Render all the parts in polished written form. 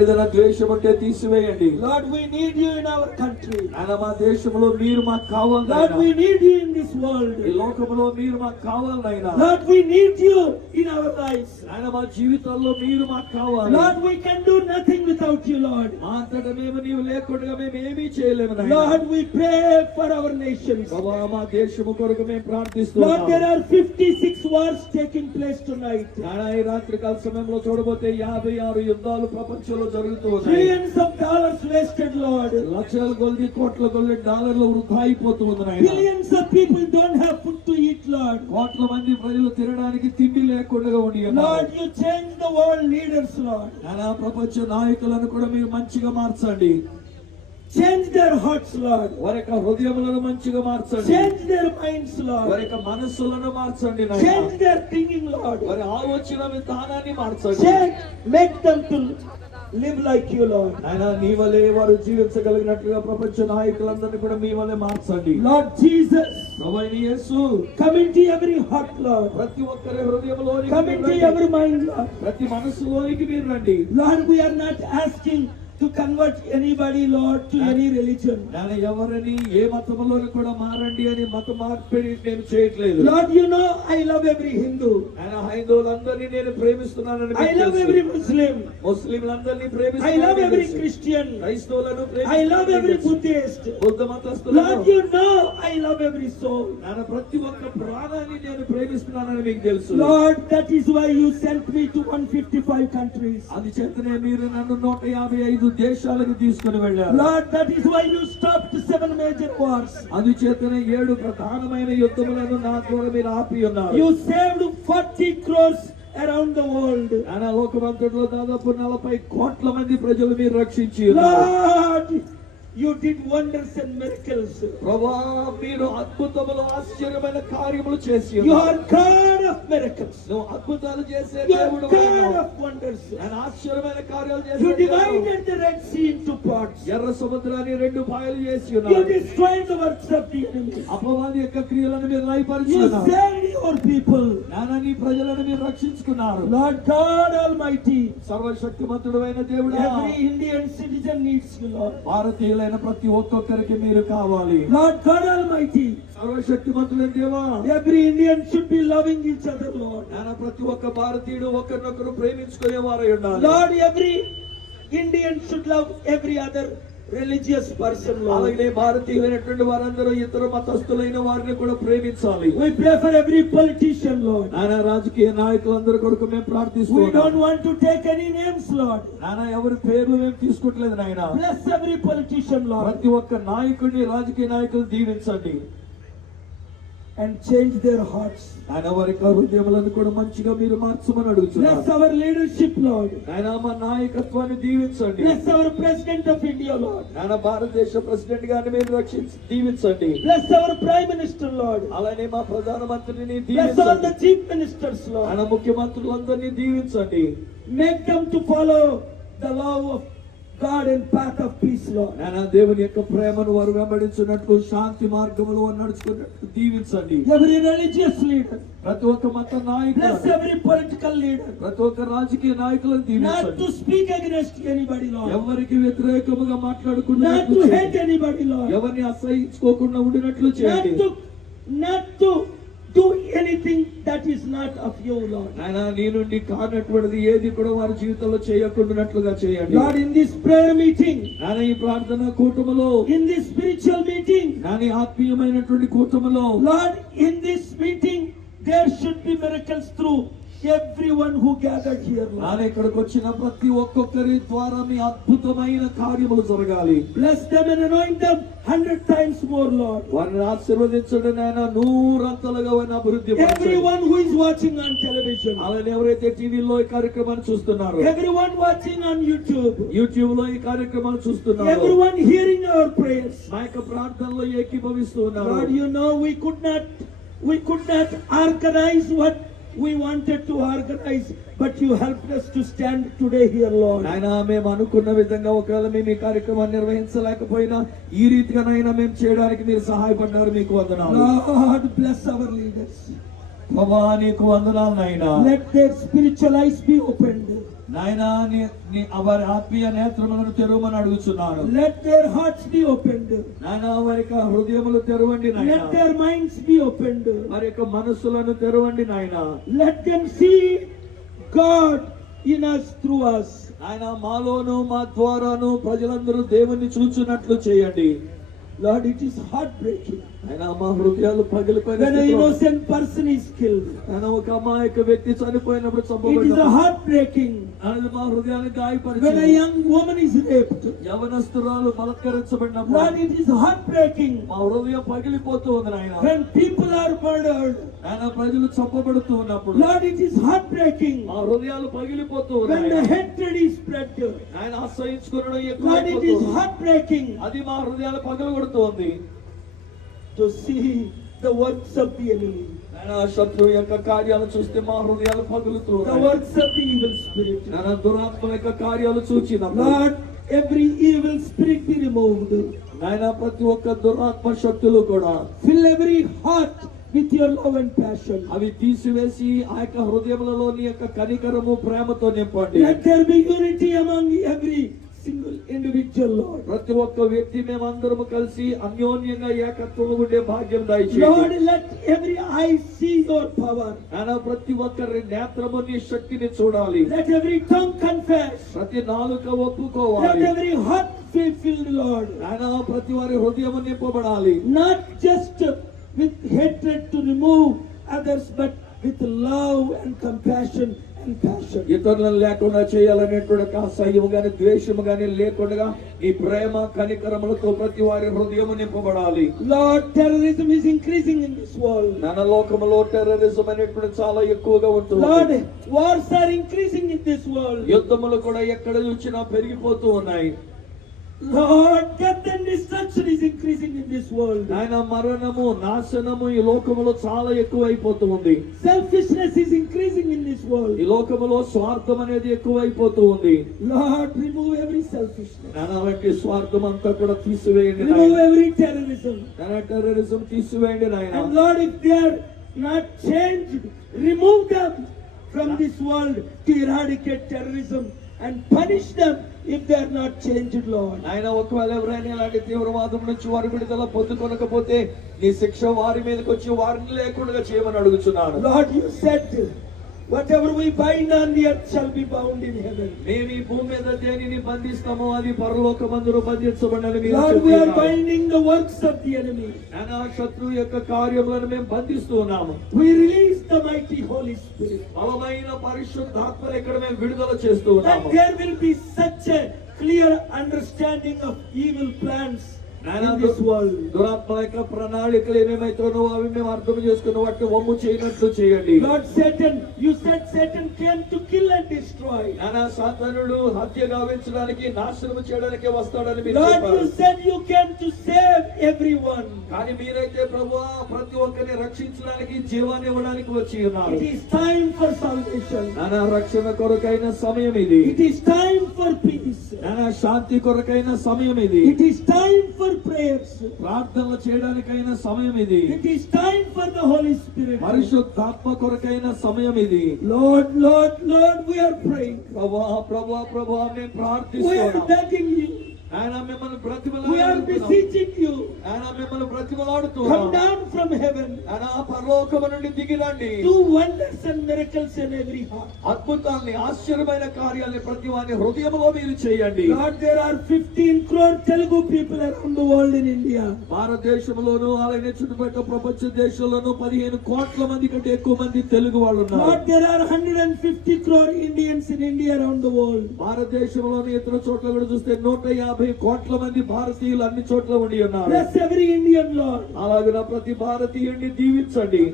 ఏదైనా ద్వేషం ఉంటే తీసివేయండి. Lord, we need you in our country. ఆయన మా దేశంలో మీరు మాకు కావాలి. Lord, we need you in this world. ఈ లోకంలో మీరు మాకు కావాలి నాయనా. Lord, we need you in our lives. ఆయన మా జీవితాల్లో మీరు మాకు కావాలి. Lord, we can do nothing without you, Lord. మా అంతటా మేము నీవు లేకుండా మేము ఏమీ చేయలేము నాయనా. Lord, we pray for our nations. ప్రభువా మా దేశము కొరకు మేము ప్రార్థిస్తున్నాము. Lord, there are 56 wars taking place tonight. నాయనా ఈ రాత్రి కాల సమయంలో చూడబోతే 56 యుద్ధాలు ప్రపంచంలో జరుగుతూ ఉన్నాయి. Trillions of dollars wasted, Lord. లక్షల కొద్ది కోట్ల కొద్ది డాలర్లు వృధా అయిపోతూ ఉంది నాయనా. Billions of people don't have food to eat, Lord. కోట్ల మంది ప్రజలు తినడానికి తిండి లేకుండా ఉండి ఉన్నారు. Lord, you change the world leaders, Lord. నాయనా ప్రపంచ నాయకులను కూడా మీరు మంచిగా మార్చండి. Change their hearts, Lord. వారి యొక్క హృదయములను మంచిగా మార్చండి. Change their minds, Lord. వారి యొక్క మనస్సులను మార్చండి నాయనా. Change their thinking, Lord. వారి ఆలోచన విధానాన్ని మార్చండి. Change, make them to live like you, Lord. నాయనా నీ వలే వారు జీవించగలిగినట్లుగా ప్రపంచ నాయకులందరినీ కూడా మీ వలే మార్చండి. Lord Jesus, ప్రభువైన యేసు come into every heart, Lord. ప్రతి ఒక్కరి హృదయంలోనికి Come మీరు into రండి. every mind, Lord. ప్రతి మనస్సులోనికి మీరు రండి. Lord, we are not asking to convert anybody, Lord, to any religion. నాయనా ఎవరిని ఏ మతంలోని కూడా మారండి అని మత మార్పిడి నేను చేయట్లేదు. Lord, you know I love every Hindu. నాయనా హైందవులందరినీ నేను ప్రేమిస్తున్నానని I మీకు love తెలుసు. every Muslim. ముస్లింలందరినీ I ప్రేమిస్తున్నానని love every తెలుసు. Christian. క్రైస్తవులను I ప్రేమిస్తున్నానని love every తెలుసు. Buddhist. Buddha మతస్థులను Lord, you know I love every soul. నాయనా ప్రతి ఒక్క ప్రాణాన్ని నేను ప్రేమిస్తున్నానని మీకు తెలుసు. Lord, that is why you sent me to 155 countries. అది చేతనే మీరు నన్ను 155 దేశాలకు తీసుకుని వెళ్ళారు. Lord, that is why you stopped 7 major wars. అది చేతనే 7 ప్రధానమైన యుద్ధములను నా ద్వారా మీరు ఆపి ఉన్నారు. You saved 40 crores around the world. నాయనా లోకమంతటిలో దాదాపు 40 కోట్ల మంది ప్రజలు మీరు రక్షించి ఉన్నారు. Lord, you did wonders and miracles. ప్రభువా మీరు అద్భుతములు ఆశ్చర్యమైన కార్యములు చేసి You ఉన్నారు. are God of miracles. నువ్వు అద్భుతాలు చేసే You are దేవుడు. God of wonders. ఆయన ఆశ్చర్యమైన కార్యాలు చేసే You దేవుడు. divided the Red Sea into parts. ఎర్ర సముద్రాన్ని 2 పాయలు చేసి You ఉన్నారు. destroyed the works of the enemy. అపవాది యొక్క క్రియలను మీరు లయపరిచి You ఉన్నారు. saved your people. నాయనా నీ ప్రజలను మీరు రక్షించుకున్నారు. Lord God Almighty, సర్వశక్తిమంతుడు అయిన దేవుడా every Indian citizen needs you, Lord. భారతీయులైన ప్రతి ఒక్కొక్కరికి మీరు కావాలి. Lord God Almighty, సర్వశక్తిమంతుడైన దేవా every Indian should be loving each other, Lord. నాయనా ప్రతి ఒక్క భారతీయుడు ఒకరినొకరు ప్రేమించుకునే వారై ఉండాలి. Lord, every Indian should love every other religious person, Lord. అలాగే భారతీయులైనటువంటి వారందరూ ఇతర మతస్థులైన వారిని కూడా ప్రేమించాలి. We pray for every politician, Lord. నాయనా రాజకీయ నాయకులందరి కొరకు మేము We ప్రార్థిస్తున్నాం. don't want to take any names, Lord. నాయనా ఎవరి పేర్లు మేము తీసుకోవట్లేదు నాయనా. Bless every politician, Lord, ప్రతి ఒక్క నాయకుడిని రాజకీయ నాయకులు దీవించండి. and change their hearts. ఆయన వారి యొక్క హృదయములను కూడా మంచిగా మీరు మార్చమని అడుగుతున్నారు. Bless our leadership, Lord. ఆయన మా నాయకత్వాన్ని దీవించండి. Bless our President of India, Lord. ఆయన భారతదేశ ప్రెసిడెంట్ గారిని మీరు దీవించండి. Bless our Prime Minister, Lord. అలానే మా ప్రధానమంత్రిని Bless all the దీవించండి. chief ministers, Lord. ఆయన ముఖ్యమంత్రులందరినీ దీవించండి. Make them to follow the law of God and path of peace, Lord. ఆయన దేవుని యొక్క ప్రేమను వారు వెంబడించినట్లు శాంతి మార్గములో నడుచుకున్నట్లు దీవించండి. Every religious leader. ప్రతి ఒక్క మత నాయకులు, Bless every political leader. ప్రతి ఒక్క రాజకీయ నాయకులను Not దీవించండి. to speak against anybody, Lord. ఎవరికి వ్యతిరేకముగా Not మాట్లాడుకున్నట్లు to చేయండి. hate anybody, Lord. ఎవరిని అసహించుకోకుండా ఉండినట్లు Not చేయండి. to do anything that is not of you, Lord. ఆయన నీ నుండి కానటువంటిది ఏది కూడా వారి జీవితంలో చేయకుండానట్లుగా చేయండి. Lord, in this prayer meeting, ఆయన ఈ ప్రార్థన కూటములో, in this spiritual meeting, Nani ఆత్మీయమైనటువంటి కూటములో, Lord, in this meeting, there should be miracles through everyone who gathered here, Lord. Nani ఇక్కడికి వచ్చిన ప్రతి ఒక్కొక్కరి ద్వారా మీ అద్భుతమైన కార్యములు జరగాలి. Bless them and anoint them 100 times more, Lord. వారిని ఆశీర్వదించండి నాయన, 100 వారిని అభివృద్ధి పరచండి. Everyone who is watching on television, అలానే ఎవరైతే టీవీలో ఈ కార్యక్రమాన్ని చూస్తున్నారో, everyone watching on YouTube, YouTube లో ఈ కార్యక్రమాన్ని చూస్తున్నారో, everyone hearing our prayers, మా యొక్క ప్రార్థనలో ఏకీభవిస్తూ ఉన్నారు. Lord, you know we could not organize what we wanted to organize, but you helped us to stand today here, Lord. నాయనా మేము అనుకున్న విధంగా ఒకవేళ మేము ఈ కార్యక్రమాన్ని నిర్వహించలేకపోయినా ఈ రీతిగా నాయనా మేము చేయడానికి మీరు సహాయపడ్డారు. మీకు వందనాలు. Lord, bless our leaders. ప్రభువా నీకు వందనాలు నాయనా. Let their spiritual eyes be opened. నాయనా వారి ఆత్మీయ నేత్రములను తెరవమని అడుగుచున్నాను. Let their hearts be opened. నాయనా వారి యొక్క హృదయములు తెరవండి నాయనా. Let their minds be opened. వారి యొక్క మనస్సులను తెరవండి నాయనా. Let them see God in us, through us. ఆయన మాలోను మా ద్వారాను ప్రజలందరూ దేవుణ్ణి చూచున్నట్లు చేయండి. Lord, it is heartbreaking ఆయన మా హృదయాలు పగిలిపోయిన when an innocent person is killed. ఆయన ఒక అమాయక వ్యక్తి చనిపోయినప్పుడు It is చంపబడ్డాడు. heartbreaking ఆయన మా హృదయాన్ని when a గాయపరిచింది. young woman is raped. యవనస్తురాలు బలత్కరించబడినప్పుడు Lord, it is heartbreaking మా హృదయం పగిలిపోతూ ఉంది నాయన. when people are murdered. ఆయన ప్రజలు చంపబడుతూ ఉన్నప్పుడు Lord, it is heartbreaking మా హృదయాలు పగిలిపోతూ when the ఉన్నాయి. hatred is spread. ఆయన అసహించుకునడం Lord, it ఎక్కువైపోతూ is ఉంది. heartbreaking అది మా హృదయాలు పగలగొడుతూ ఉంది. to see the works of the enemy, ఆయన శత్రువు యొక్క కార్యాలు చూస్తే మా హృదయాలు పగులుతూ the ఉన్నాయి. works of the evil spirit. ఆయన దురాత్మ యొక్క కార్యాలు చూచినప్పుడు Lord, every evil spirit be removed. ఆయన ప్రతి ఒక్క దురాత్మ శక్తులు కూడా Fill every heart with your love and passion. అవి తీసివేసి ఆ యొక్క హృదయములలో నీ యొక్క కనికరము ప్రేమతో నింపండి. Let there be unity among every single individual, Lord. ప్రతి ఒక్క వ్యక్తి మేమందరము కలిసి అన్యోన్యంగా ఏకత్వం ఉండే భాగ్యం Lord, దయచేయండి. let every eye see your power. ఆయన ప్రతి ఒక్కరి నేత్రము నీ శక్తిని చూడాలి. Let every tongue confess. ప్రతి నాలుక Let ఒప్పుకోవాలి. every heart be filled, Lord. ఆయన ప్రతి వారి హృదయము నింపబడాలి. Not just with hatred to remove others, but with love and compassion and passion. ఇతరులను లేకుండా చేయాలనేటువంటి అసహ్యము గాని ద్వేషము గాని లేకుండా ఈ ప్రేమ కనికరములతో ప్రతి వారి హృదయము నింపబడాలి. Lord, terrorism is increasing in this world. మన లోకములో టెర్రరిజం అనేటువంటి చాలా ఎక్కువగా ఉంటుంది. Lord, wars are increasing in this world. యుద్ధములు కూడా ఎక్కడ చూసినా పెరిగిపోతూ ఉన్నాయి. Lord, death and destruction is increasing in this world. ఆయన మరణము నాశనము ఈ లోకములో చాలా ఎక్కువైపోతూ ఉంది. Selfishness is increasing in this world. ఈ లోకములో స్వార్థం అనేది ఎక్కువైపోతూ ఉంది. Lord, remove every selfishness. నానా వంటి స్వార్థం అంతా కూడా తీసివేయండి Remove నాయనా. every terrorism. నానా టెర్రరిజం తీసివేయండి నాయనా. And Lord, if they are not changed, remove them from this world to eradicate terrorism and punish them if they are not changed, Lord. ఆయన ఒకవేళ ఎవరైనా ఇలాంటి తీవ్రవాదం నుంచి వారి విడుదల పొందుకొనకపోతే నీ శిక్ష వారి మీదకి వచ్చి వారిని లేకుండా చేయమని అడుగుచున్నాను. Lord, you said, whatever we bind on the earth shall be bound in heaven. మేము ఈ భూమి మీద దేనిని బంధిస్తామో అది పరలోకమందును బంధించబడినని మీరు Lord, we are చెప్తున్నారు. binding the works of the enemy. నానా శత్రువు యొక్క కార్యములను మేము బంధిస్తూ ఉన్నాము. We release the mighty Holy Spirit. బలమైన పరిశుద్ధాత్మను ఇక్కడ మేము విడుదల చేస్తూ That ఉన్నాము. there will be such a clear understanding of evil plans నానా in this world. దురాత్మ యొక్క ప్రణాళికలు ఏమేమైతున్నావో అవి మేము అర్థం చేసుకున్న వాటిని వమ్ము చేయనట్లు చేయండి. Lord, Satan, you said Satan came to kill and destroy. నానా సాతానుడు హత్య గావించడానికి నాశనం చేయడానికి వస్తాడని మీరు Lord, చెప్పారు. you said you came to save everyone. కానీ మీరైతే ప్రభువా ప్రతి ఒక్కరిని రక్షించడానికి జీవాన్ని ఇవ్వడానికి వచ్చి ఉన్నారు. It is time for salvation. నానా రక్షణ కొరకైన సమయం ఇది. It is time for peace. నానా శాంతి కొరకైన సమయం ఇది. It is time for prayers. ప్రార్థనలు చేయడానికైన సమయం ఇది. It is time for the Holy Spirit. పరిశుద్ధాత్మ కొరకైన సమయం ఇది. Lord, Lord, Lord, we are praying. ప్రభువా ప్రభువా ప్రభువా మేము We are ప్రార్థిస్తున్నాం. begging you. ఆయన మిమ్మల్ని We are బ్రతిమలాడుతున్నాం. beseeching you. ఆయన మిమ్మల్ని Come బ్రతిమలాడుతున్నాం. down from heaven. ఆయన పరలోకము నుండి దిగిరండి. Do wonders and miracles in every heart. అద్భుతాల్ని ఆశ్చర్యమైన కార్యాలని ప్రతి వారి హృదయంలో మీరు చేయండి. Lord, there are 15 crore Telugu people around the world in India. భారతదేశంలోను అలాగే చుట్టుపక్కల ప్రపంచ దేశాల్లోనూ 15 కోట్ల మంది కంటే ఎక్కువ మంది తెలుగు వాళ్ళు ఉన్నారు. Lord, there are 150 crore Indians in India around the world. భారతదేశంలోని ఇతర చోట్ల కూడా చూస్తే 150 కోట్ల మంది భారతీయులు అన్ని చోట్ల ఉండి ఉన్నారు. Bless every Indian, Lord. అలాగే ప్రతి భారతీయుడిని దీవించండి.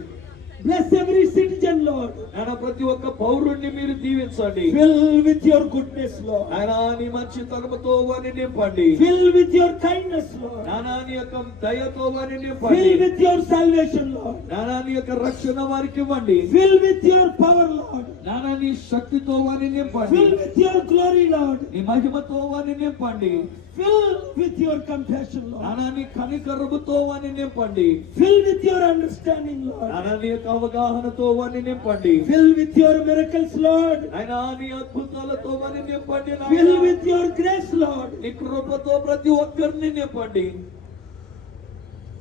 Bless every citizen, Lord. ఆయన ప్రతి ఒక్క పౌరుణ్ణి మీరు దీవించండి. Fill with your goodness, Lord. ఆయన నీ మంచి తరముతో వారిని నింపండి. Fill with your kindness, Lord. నానా నీ యొక్క దయతో వారిని నింపండి. Fill with your salvation, Lord. నానా నీ యొక్క రక్షణ వారికి ఇవ్వండి. Fill with your power, Lord. నానా నీ శక్తితో వారిని నింపండి. Fill with your glory, Lord. నీ మహిమతో వారిని నింపండి. Fill with your compassion, Lord. నానా నీ కనికరముతో వారిని నింపండి. Fill with your understanding, Lord. నానా నీ యొక్క అవగాహనతో వారిని నింపండి. Fill with your miracles, Lord. ఆయన నీ అద్భుతాలతో వారిని నింపండి. Fill with your grace, Lord. నీ కృపతో ప్రతి ఒక్కరిని నింపండి.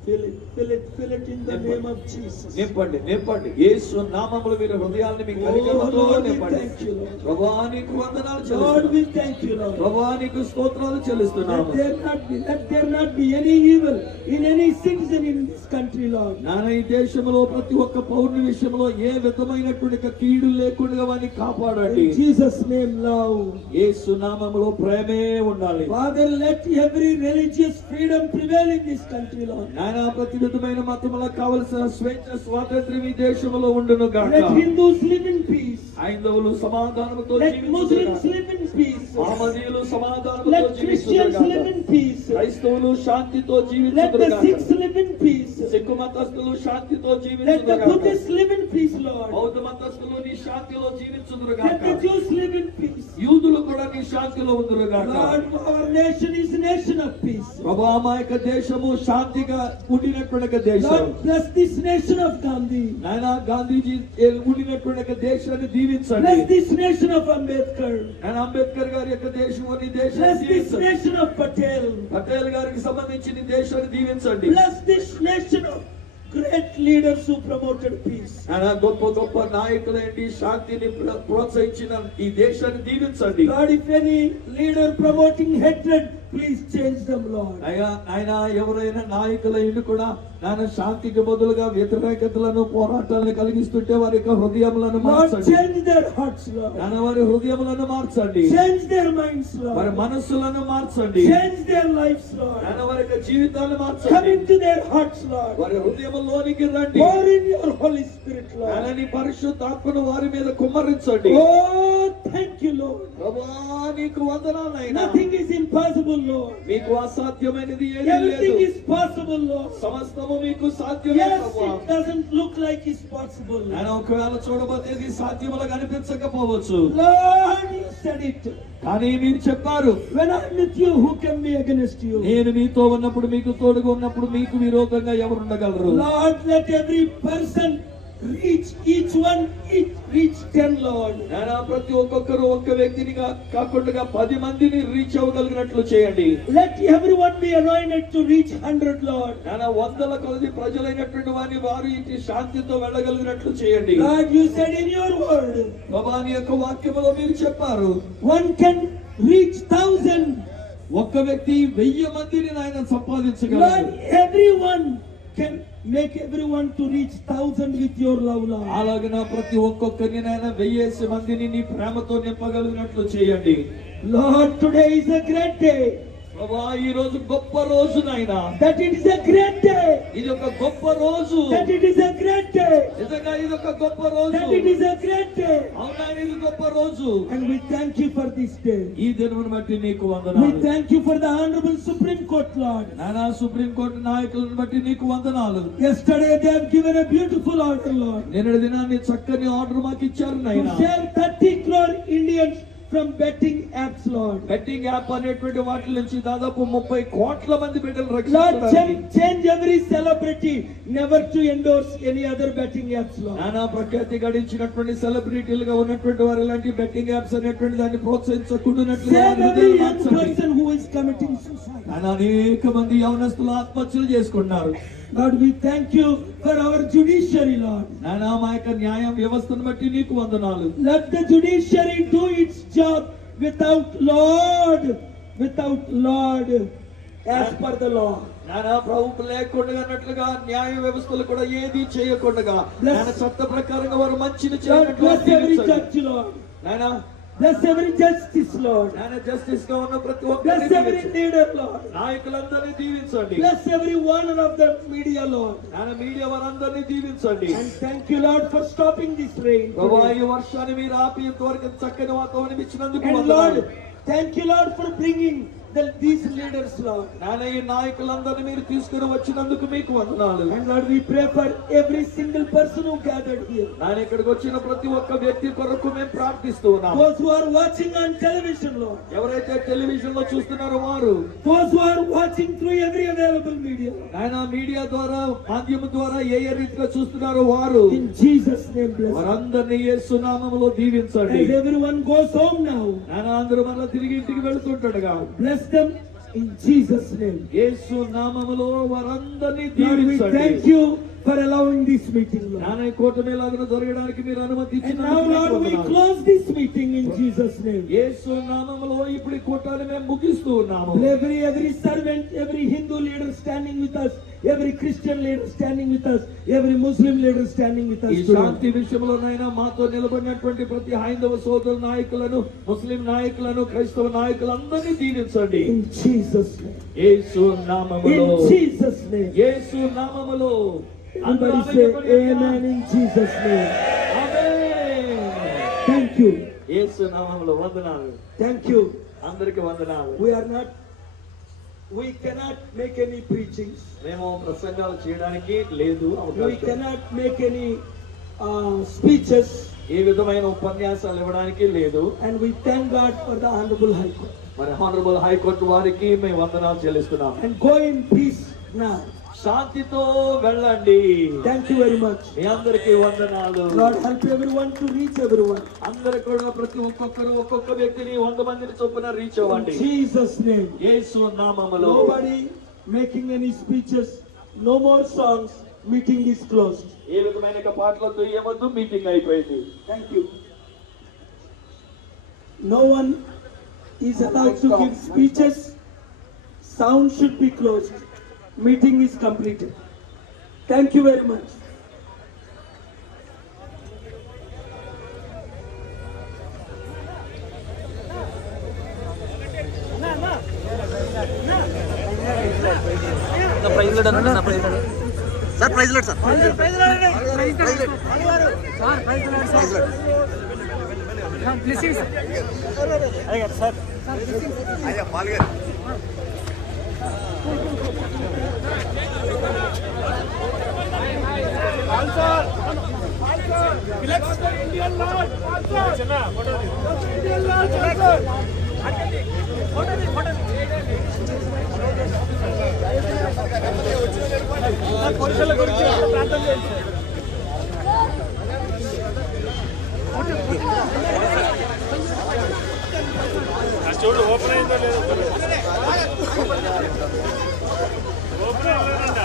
Fill it in the name of Jesus. నింపండి యేసు నామములో మీరు హృదయాలను మీ కనికరముతో Oh, Lord, we నింపండి. thank you, Lord. ప్రభువా నీకు వందనాలు Lord, చెల్లిస్తున్నాము. we thank you, Lord. ప్రభువా నీకు స్తోత్రాలు చెల్లిస్తున్నాము. Let there not be any evil in any citizen in this country, Lord. నాన్న ఈ దేశంలో ప్రతి ఒక్క పౌరుని విషయంలో ఏ విధమైనటువంటి కీడు లేకుండా వారిని కాపాడండి. In Jesus' name, love. యేసు నామములో ప్రేమే ఉండాలి. Father, let every religious freedom prevail in this country, Lord. నాయన ప్రతి విధమైన మతములకు కావలసిన స్వేచ్ఛ స్వాతంత్ర్యం ఈ దేశంలో ఉండును గాక. Let Hindus live in peace. హైందవులు సమాధానముతో Let జీవించుదురు Muslims గాక. live in peace. మహమ్మదీయులు సమాధానముతో Let జీవించుదురు Christians live గాక. in peace. క్రైస్తవులు శాంతితో Let జీవించుదురు the గాక. Sikhs live in peace. Sikh మతస్థులు శాంతితో Let జీవించుదురు the గాక. Buddhists live in peace, Lord. బౌద్ధ మతస్థులు నీ శాంతిలో జీవించుదురు Let the గాక. Jews live in peace. యూదులు కూడా నీ శాంతిలో ఉందురు గాక. Lord, our nation is a nation of peace. ప్రభువా మా యొక్క దేశము శాంతిగా ఉండినటువంటి దేశం. Lord, bless this nation of Gandhi. నాయన గాంధీజీ ఉండినటువంటి దేశాన్ని దీవించండి. Bless this nation of Ambedkar. నాయన అంబేద్కర్ గారి యొక్క దేశం నీ Bless దేశాన్ని this దీవించండి. nation of Patel. పటేల్ గారికి సంబంధించిన ఈ దేశాన్ని దీవించండి. Bless this nation of great leaders who promoted peace. నాయన గొప్ప గొప్ప నాయకులేంటి శాంతిని ప్రోత్సహించిన ఈ దేశాన్ని దీవించండి. Lord, if any leader promoting hatred, please change them, Lord. ఆయన ఎవరైనా నాయకులైన కూడా నాయన శాంతికి బదులుగా వ్యతిరేకతలను పోరాటాలను కలిగిస్తుంటే వారి యొక్క హృదయములను Lord, మార్చండి. change their hearts, Lord. నాయన వారి హృదయములను మార్చండి. Change their minds, వారి Lord. మనస్సులను మార్చండి. Change their lives, Lord. నాయన వారి యొక్క జీవితాలను Come మార్చండి. into their hearts, Lord. వారి హృదయములోనికి రండి. Pour in your Holy Spirit, నాయన Lord. నీ పరిశుద్ధాత్మను వారి మీద కుమ్మరించండి. Oh, thank you, Lord. ప్రభువా నీకు వందనాలైనా Nothing is impossible, Lord. మీకు అసాధ్యమైనది ఏమీ లేదు. Everything is possible, Lord. సమస్తము మీకు సాధ్యమే Yes, ప్రభువా. it doesn't look like it's possible. ఆయన ఒకవేళ చూడబోతే ఇది సాధ్యముగా కనిపించకపోవచ్చు. Lord, you said it. కానీ మీరు చెప్పారు When I'm with you, who can be against you? నేను మీతో ఉన్నప్పుడు మీకు తోడుగా ఉన్నప్పుడు మీకు విరోధంగా ఎవరు ఉండగలరు? Lord, let every person reach each one, reach 10, Lord. నాయనా ప్రతి ఒక్కొక్కరు ఒక్క వ్యక్తిని కాకుండా 10 మందిని రీచ్ అవ్వగలిగినట్లు చేయండి. Let everyone be anointed to reach 100, Lord. నాయనా వందల కొలది ప్రజలైనటువంటి వారు ఇటు శాంతితో వెళ్ళగలిగినట్లు చేయండి. Lord, you said in your word, ప్రభువా నీ యొక్క వాక్యములో మీరు చెప్పారు one can reach 1,000. ఒక్క వ్యక్తి 1000 మందిని నాయన సంపాదించగలరు. Lord, everyone can make everyone to reach 1,000 with your love, Lord. అలాగన ప్రతి ఒక్కొక్కరిని నాయన 1000 మందిని నీ ప్రేమతో నింపగలిగినట్లు చేయండి. Lord, today is a great day. ప్రభువా ఈ రోజు గొప్ప రోజు నాయనా. That it is a great day. ఇది ఒక గొప్ప రోజు. That it is a great day. నిజంగా ఇది ఒక గొప్ప రోజు. That it is a great day. అవునా ఇది గొప్ప రోజు. And we thank you for this day. ఈ దినమును బట్టి నీకు We వందనాలు. thank you for the Honorable Supreme Court, Lord. నాయనా సుప్రీంకోర్టు నాయకులను బట్టి నీకు వందనాలు. Yesterday they have given a beautiful order, Lord, నిన్నటి దినాన్ని చక్కని ఆర్డర్ మాకు ఇచ్చారు to నాయనా. save 30 crore Indians from betting apps, Lord. Betting app అనేటువంటి వాటి నుంచి దాదాపు 30 కోట్ల మంది బిడ్డలు Lord, రక్షించడానికి change every celebrity never to endorse any other betting apps, Lord. నానా ప్రఖ్యాతి గడించినటువంటి సెలబ్రిటీలుగా ఉన్నటువంటి వారు ఇలాంటి బెట్టింగ్ యాప్స్ అనేటువంటి దాన్ని ప్రోత్సహించకుండానట్లు Save every young person who is committing suicide. అనేక మంది యవనస్తులు ఆత్మహత్యలు చేసుకున్నారు. Lord, we thank you for our judiciary, Lord. నానా మా యొక్క న్యాయ వ్యవస్థను బట్టి నీకు వందనాలు. Let the judiciary do its job without Lord, as per the law. నానా ప్రభువు లేకుండా అన్నట్లుగా న్యాయ వ్యవస్థలు కూడా ఏది చేయకుండా నాయన చట్ట ప్రకారంగా వారు మంచిని Lord, bless every చేయనట్లు judge, Lord. నాయనా Bless every justice, Lord. నాయన జస్టిస్ గా ఉన్న ప్రతి Bless ఒక్కరిని every దీవించండి. leader, Lord. నాయకులందరినీ దీవించండి. Bless every one of the media, Lord. నాయన మీడియా వారందరినీ దీవించండి. And thank you, Lord, for stopping this rain. ప్రభువా today. ఈ వర్షాన్ని మీరు ఆపి ఇంతవరకు చక్కని వాతావరణం ఇచ్చినందుకు And వందనాలు. Lord, thank you, Lord, for bringing these leaders, Lord. నాయన ఈ నాయకులందరినీ మీరు తీసుకుని వచ్చినందుకు మీకు వందనాలు. And Lord, we pray for every single person who gathered here. నాయన ఇక్కడికి వచ్చిన ప్రతి ఒక్క వ్యక్తి కొరకు మేము ప్రార్థిస్తూ ఉన్నాము. Those who are watching on television, Lord. ఎవరైతే టెలివిజన్ లో చూస్తున్నారో వారు, Those who are watching through every available media. ఆయన మీడియా ద్వారా, మాధ్యమం ద్వారా ఏ రీతిగా చూస్తున్నారో వారు, In Jesus' name, bless. వారందరినీ యేసు నామములో దీవించండి. As everyone goes home now, ఆయన అందరూ మళ్ళీ తిరిగి ఇంటికి వెళ్తుంటాడుగా, bless them in Jesus' name. యేసు నామములో వారందరినీ Lord, we దీవించండి. thank you for allowing this meeting, Lord. నాయన కూటమి లాగా జరగడానికి మీరు అనుమతి And now, Lord, we ఇచ్చినందుకు close this meeting in Jesus' name. యేసు నామములో ఇప్పుడు ఈ కూటాన్ని మేము ముగిస్తూ ఉన్నాము. Every servant, every Hindu leader standing with us, every Christian leader standing with us, every Muslim leader standing with us ఈ today. శాంతి విషయంలోనైనా మాతో నిలబడినటువంటి ప్రతి హైందవ సోదరు నాయకులను, ముస్లిం నాయకులను, క్రైస్తవ నాయకులందరినీ దీవించండి. In Jesus' name. యేసు నామములో, In Jesus' name. యేసు నామములో. Everybody say amen in Jesus' name. Amen. Thank you. యేసు నామములో వందనాలు. Thank you. అందరికి వందనాలు. We cannot make any preachings. మేము ప్రసంగాలు చేయడానికి లేదు We అవకాశం. cannot make any speeches. ఏ విధమైన ఉపన్యాసాలు ఇవ్వడానికి లేదు. And we thank God for the Honorable High Court. మరి హానరబుల్ హైకోర్టు వారికి మేము వందనాలు చెల్లిస్తున్నాం. And go in peace now. శాంతితో వెళ్ళండి. Thank you very much. మీ అందరికీ వందనాలు. Lord, help everyone to reach everyone. అందరు కూడా ప్రతి ఒక్కొక్కరు ఒక్కొక్క వ్యక్తిని 100 మందిని చొప్పున రీచ్ In అవ్వండి. Jesus' name. యేసు నామములో. Nobody making any speeches. No more songs. Meeting is closed. ఏ విధమైన పాటలతో ఏమొద్దు, మీటింగ్ అయిపోయింది. Thank you. No one is allowed to give speeches. Sound should be closed. Meeting is completed. Thank you very much. Sir praise lord sir అయ్యా పాల్గొని చూడు open అయిందో లేదో open అవ్వలేదంట.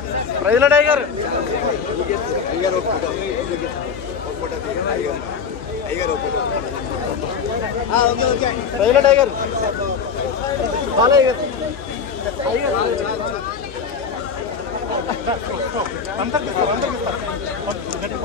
బ్రదర్ ప్రైజ్ లాడ్ అయ్యారు ప్రైజ్ లాడ్ అయ్యారు చాలా అయ్యారు అందరికి అందరికి